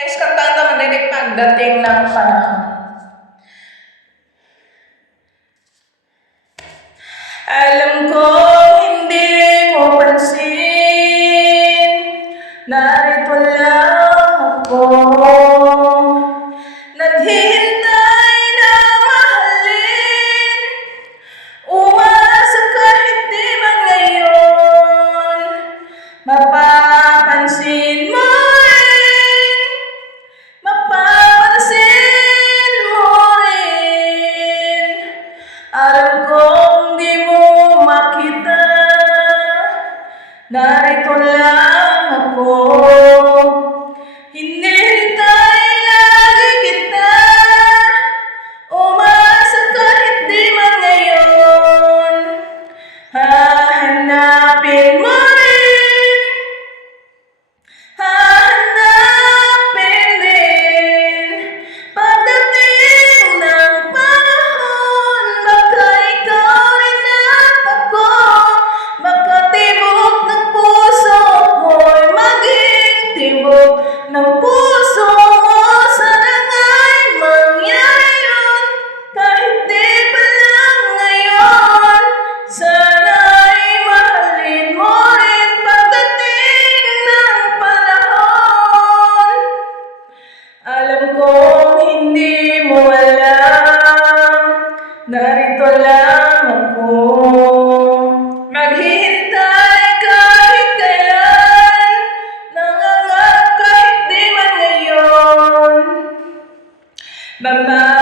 Guys, kantahan naman din pagdating ng panahon. Alam ko hindi mo pansin na Alam kong di mo makita Narito lang ako. Narito lang ako. Maghihintay kahit kailan Nangangap kahit di man ngayon. Mama